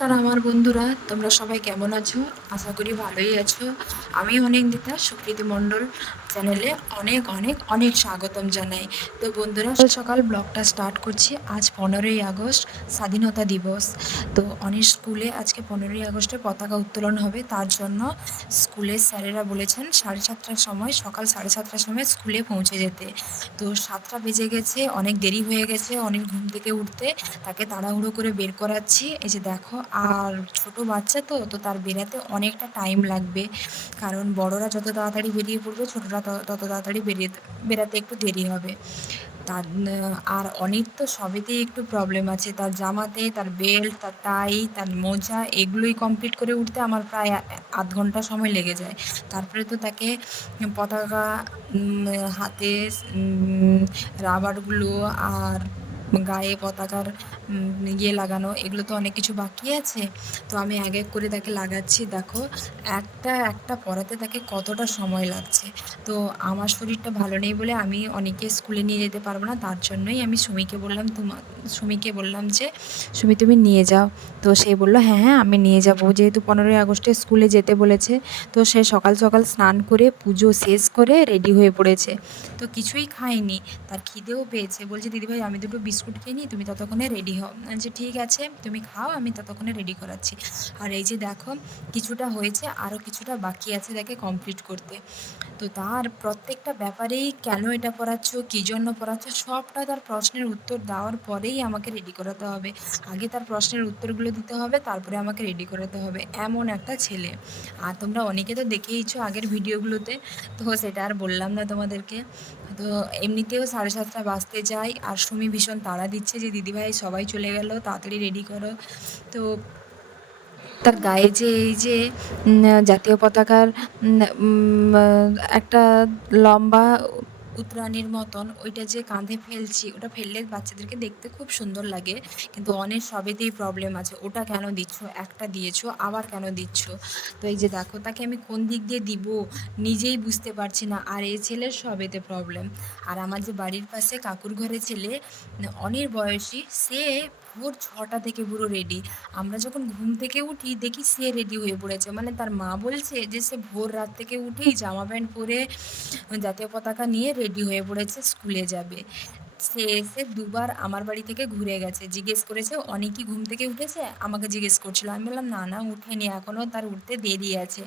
নমস্কার আমার বন্ধুরা, তোমরা সবাই কেমন আছো? আশা করি ভালোই আছো। আমি অনেক দিতা সুপ্রীতি মণ্ডল। চ্যানেলে অনেক অনেক অনেক স্বাগতম জানাই। তো বন্ধুরা, সকাল ব্লগটা স্টার্ট করছি। আজ পনেরোই আগস্ট, স্বাধীনতা দিবস। তো অনেক স্কুলে আজকে পনেরোই আগস্টে পতাকা উত্তোলন হবে। তার জন্য স্কুলের স্যারেরা বলেছেন, সাড়ে সাতটার সময়, সকাল সাড়ে সাতটার সময় স্কুলে পৌঁছে যেতে। তো সাতটা বেজে গেছে, অনেক দেরি হয়ে গেছে, অনেক ঘুম থেকে উঠতে। তাকে তাড়াহুড়ো করে বের করাচ্ছি। এই যে দেখো, আর ছোট বাচ্চা তো তো তার বেরাতে অনেকটা টাইম লাগবে। কারণ বড়রা যত তাড়াতাড়ি বেরিয়ে পড়বে, ছোটরা তত তাড়াতাড়ি বেরিয়ে, বেরাতে একটু দেরি হবে। তার, আর অনেক তো সবেতেই একটু প্রবলেম আছে। তার জামাতে, তার বেল্ট তার টাই তার মোজা এগুলোই কমপ্লিট করে উঠতে আমার প্রায় আধ ঘণ্টা সময় লেগে যায়। তারপরে তো তাকে পতাকা হাতে রাবারগুলো আর গায়ে, পতাকার ইয়ে লাগানো, এগুলো তো অনেক কিছু বাকি আছে। তো আমি এক এক করে তাকে লাগাচ্ছি, দেখো। একটা একটা পড়াতে তাকে কতটা সময় লাগছে। তো আমার শরীরটা ভালো নেই বলে আমি অনেকে স্কুলে নিয়ে যেতে পারব না, তার জন্যই আমি সুমিকে বললাম তোমার সুমিকে বললাম যে, সুমি, তুমি নিয়ে যাও। তো সে বলল হ্যাঁ হ্যাঁ আমি নিয়ে যাব। যেহেতু পনেরোই আগস্টে স্কুলে যেতে বলেছে, তো সে সকাল সকাল স্নান করে, পুজো শেষ করে রেডি হয়ে পড়েছে। তো কিছুই খায়নি, তার খিদেও পেয়েছে। বলছে, দিদিভাই, আমি দুটো বিস্কুট খেয়ে নিই তুমি ততক্ষণে রেডি হও। যে ঠিক আছে, তুমি খাও, আমি ততক্ষণে রেডি করাচ্ছি। আর এই যে দেখো, কিছুটা হয়েছে আরও কিছুটা বাকি আছে তাকে কমপ্লিট করতে। তো তার প্রত্যেকটা ব্যাপারেই কেন এটা পড়াচ্ছ, কী জন্য পড়াচ্ছ, সবটা তার প্রশ্নের উত্তর দেওয়ার পরেই আমাকে রেডি করাতে হবে। আগে তার প্রশ্নের উত্তরগুলো দিতে হবে, তারপরে আমাকে রেডি করাতে হবে, এমন একটা ছেলে। আর তোমরা অনেকে তো দেখেইছো আগের ভিডিওগুলোতে, তো সেটা আর বললাম না তোমাদেরকে। তো এমনিতেও সাড়ে সাতটা বাজতে যাই আর সুমি ভীষণ তাড়া দিচ্ছে যে, দিদিভাই, সবাই চলে গেল, তাড়াতাড়ি রেডি করো। তো তার গায়ে যে এই যে জাতীয় পতাকার একটা লম্বা উতরানির মতন, ওইটা যে কাঁধে ফেলছি, ওটা ফেললে বাচ্চাদেরকে দেখতে খুব সুন্দর লাগে। কিন্তু অনেক সবেতেই প্রবলেম আছে, ওটা কেন দিচ্ছ? একটা দিয়েছ, আবার কেন দিচ্ছ? তো এই যে দেখো, তাকে আমি কোন দিক দিয়ে দিব? নিজেই বুঝতে পারছি না, আর এই ছেলের সবেতে প্রবলেম আর আমার যে বাড়ির পাশে কাকুর ঘরে ছেলে অনেক বয়সী, সে ভোর ছটা থেকে পুরো রেডি আমরা যখন ঘুম থেকে উঠি, দেখি সে রেডি হয়ে পড়েছে। মানে তার মা বলছে যে, সে ভোর রাত থেকে উঠেই জামা প্যান্ট পরে জাতীয় পতাকা নিয়ে রেডি হয়ে পড়েছে, স্কুলে যাবে। সে এসে দুবার আমার বাড়ি থেকে ঘুরে গেছে। জিজ্ঞেস করেছে অনেকই ঘুম থেকে উঠেছে? আমাকে জিজ্ঞেস করছিল। আমি বললাম, না না, উঠেনি। এখনও তার উঠতে দেরি আছে।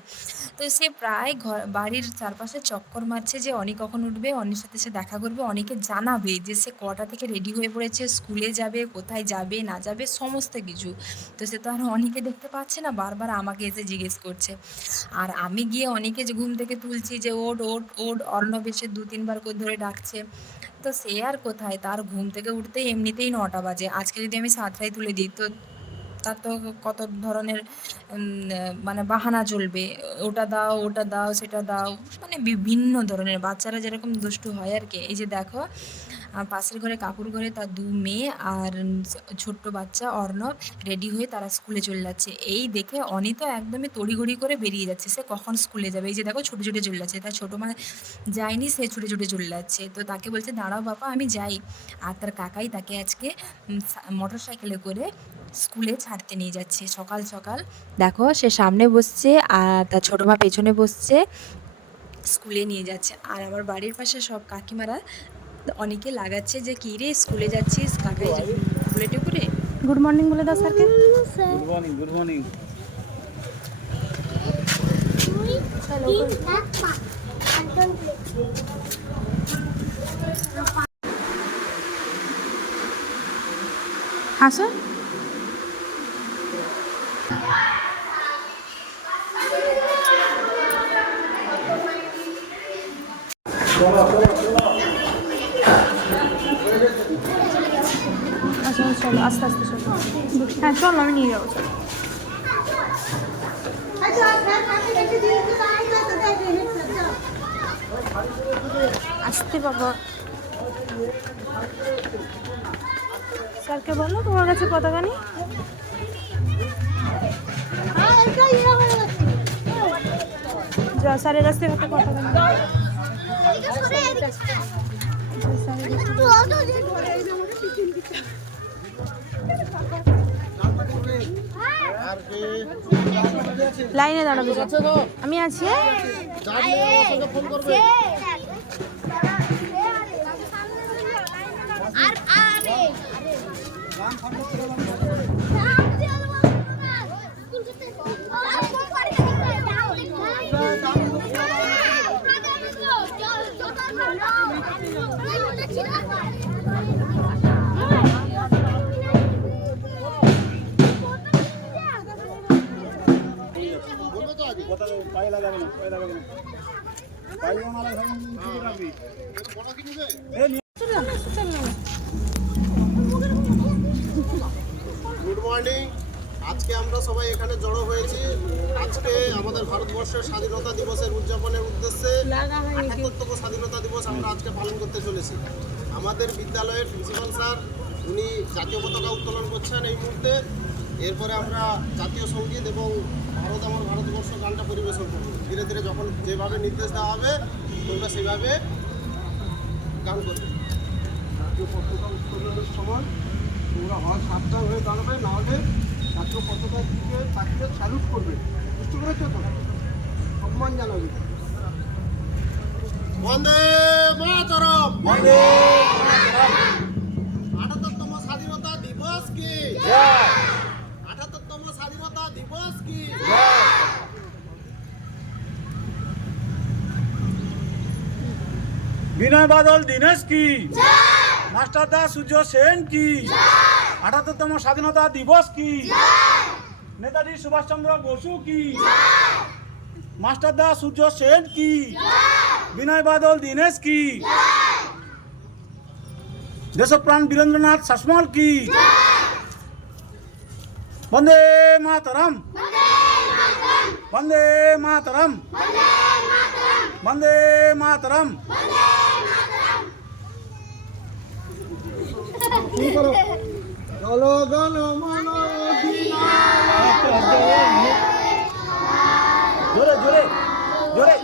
তো সে প্রায় ঘর, বাড়ির চারপাশে চক্কর মারছে যে অনেক কখন উঠবে অনেক সাথে সে দেখা করবে, অনেকে জানাবে যে সে কটা থেকে রেডি হয়ে পড়েছে, স্কুলে যাবে, কোথায় যাবে, না যাবে, সমস্ত কিছু। তো সে তো আর অনেকে দেখতে পাচ্ছে না, বারবার আমাকে এসে জিজ্ঞেস করছে। আর আমি গিয়ে অনেকে যে ঘুম থেকে তুলছি যে ওট ওট ওট অর্ণব এসে দু তিনবার করে ধরে ডাকছে। তো সে আর কোথায়? তার ঘুম থেকে উঠতে এমনিতেই নটা বাজে। আজকে যদি আমি সাতটায় তুলে দিই, তো তার তো কত ধরনের মানে বাহানা চলবে। ওটা দাও ওটা দাও, সেটা দাও। মানে বিভিন্ন ধরনের। বাচ্চারা যেরকম দুষ্টু হয় আর কি। এই যে দেখো পাশের ঘরে কাকুর ঘরে তার দু মেয়ে আর ছোট্ট বাচ্চা অর্ণব রেডি হয়ে তারা স্কুলে চলে যাচ্ছে। এই দেখে অনি তো একদমই তড়িঘড়ি করে বেরিয়ে যাচ্ছে। সে কখন স্কুলে যাবে? এই যে দেখো ছুটে ছুটে চলে যাচ্ছে। তার ছোটো মা যায়নি, সে ছুটে ছুটে চলে যাচ্ছে। তো তাকে বলছে, দাঁড়াও বাবা, আমি যাই। আর তার কাকাই তাকে আজকে মোটর সাইকেলে করে স্কুলে ছাড়তে নিয়ে যাচ্ছে। সকাল সকাল দেখো সে সামনে বসছে আর তার ছোটো মা পেছনে বসছে স্কুলে নিয়ে যাচ্ছে। আর আমার বাড়ির পাশে সব কাকিমারা অনেকে লাগাচ্ছে যে কি রে স্কুলে যাচ্ছিস? কাকে বুলেটে করে গুড মর্নিং বলে দাও স্যারকে। গুড মর্নিং গুড মর্নিং হাসো। আচ্ছা চলো আস্তে আস্তে চলো হ্যাঁ চলো আমি নিয়ে যাব। আসতে, বাবা স্যারকে বলো তোমার কাছে পতাকা নেই যা স্যারের কাছ থেকে একটা পতাকা নেই লাইনে দাঁড়াবে। আমি আছি। পায়ে লাগাবে না পায়ে লাগাবে না। পায়ে না লাগাবে গুড মর্নিং আজকে আমরা সবাই এখানে জড়ো হয়েছি। আজকে আমাদের ভারতবর্ষের স্বাধীনতা দিবসের উদযাপনের উদ্দেশ্যে আঠাত্তরতম স্বাধীনতা দিবস আমরা আজকে পালন করতে চলেছি। আমাদের বিদ্যালয়ের প্রিন্সিপাল স্যার উনি জাতীয় পতাকা উত্তোলন করছেন এই মুহূর্তে। এরপরে আমরা জাতীয় সংগীত এবং ভারত আমার ভারতবর্ষ গানটা পরিবেশন করব। ধীরে ধীরে যখন যেভাবে নির্দেশ দেওয়া হবে তোমরা সেভাবে গান করবে। জাতীয় পতাকা উত্তোলনের সময় তোমরা হয় সাবধান হয়ে দাঁড়াবে না হলে জাতীয় পতাকার দিকে তাকিয়ে স্যালুট করবে। বুঝতে পেরেছ তো? সম্মান জানাবে। বন্দে মাতরম! বন্দে আঠাত্তরতম স্বাধীনতা দিবস কি আঠাত্তরতম স্বাধীনতা দিবস কি বিনয় বাদল দীনেশ কি? মাস্টার দা সূর্য সেন কি? আঠাত্তরতম স্বাধীনতা দিবস কি? নেতাজি সুভাষচন্দ্র বসু কি? মাস্টার দা সূর্য সেন কি? বিনয় বাদল দীনেশ কি? দেশপ্রাণ বীরেন্দ্রনাথ শাসমল কি? বন্দে মাতরম! বন্দে মাতরম! বন্দে মাতরম! চলো গণ মন জোরে জোরে জোরে।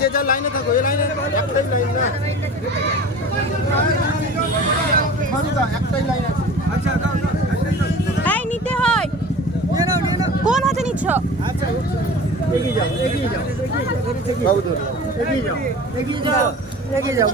যে যা লাইনে লাইনে একটাই লাইন লাইন আছে। আচ্ছা নিতে হয়। কোন হাতে নিচ্ছ? আচ্ছা এগিয়ে যাও এগিয়ে যাও। এগিয়ে যাও এগিয়ে যাও এগিয়ে যাও